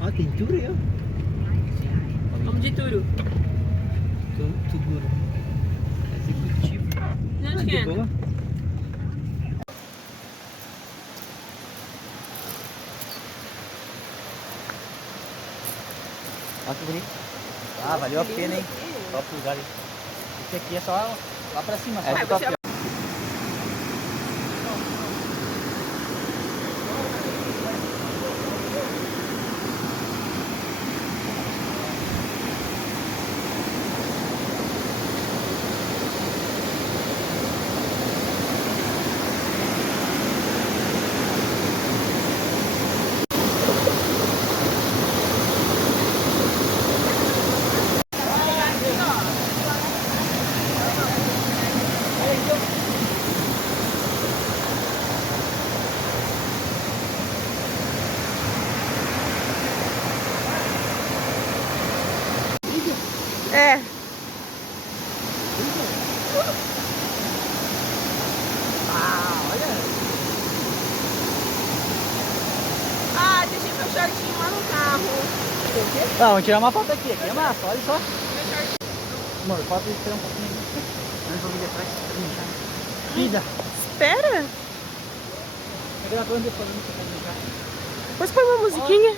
Ó, tem tudo aí, ó. Vamos de Turu. Tudo executivo. De onde Ah, que de é? boa. Olha que bonito. Ah, valeu a pena, hein? Top lugar, hein? Esse aqui é só lá pra cima. Vai, Só você É. Ah, deixei meu shortinho lá no carro. Tá, vamos tirar uma foto aqui. Aqui é massa, olha só. Amor, falta esperar um pouquinho. Antes eu vir atrás. Vida. Espera. Eu gravando depois, não sei como já. Depois põe uma musiquinha.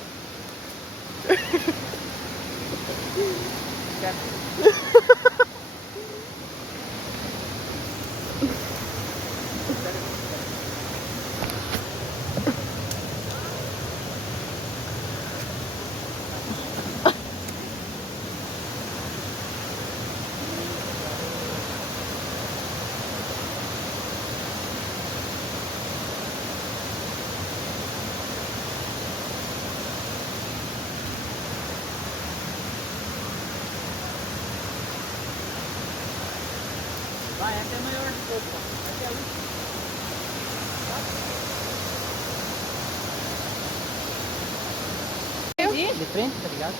Vai, essa é a maior de todas. Essa é a última. De frente, tá ligado?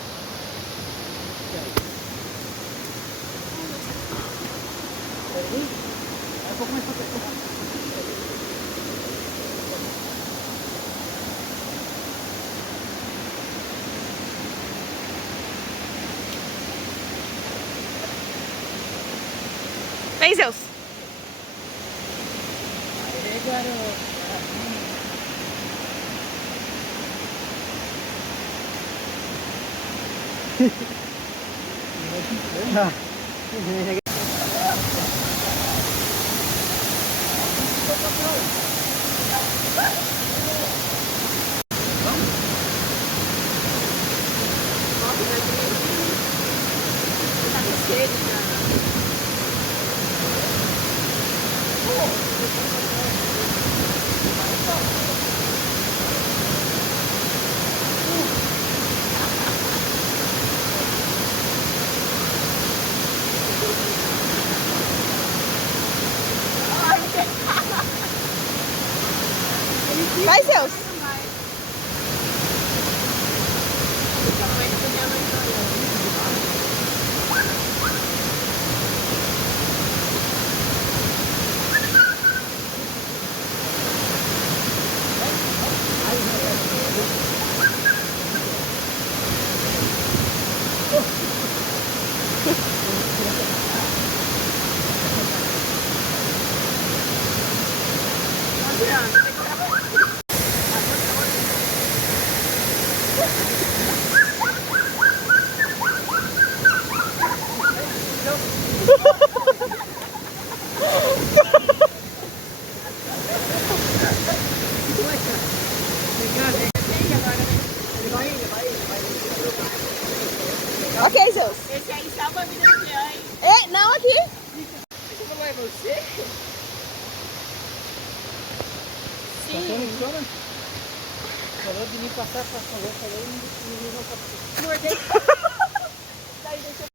Vai um pouco mais pra frente. Vem, Zeus. Aí, garoto. tá com sede, cara. Vai, Zeus. Ok, Zeus. Esse aí salva a vida do Jean, hein? É, não, aqui. Como é você? Funciona? Falou de me passar, falou e me levou pra Mordei. Daí deixa eu...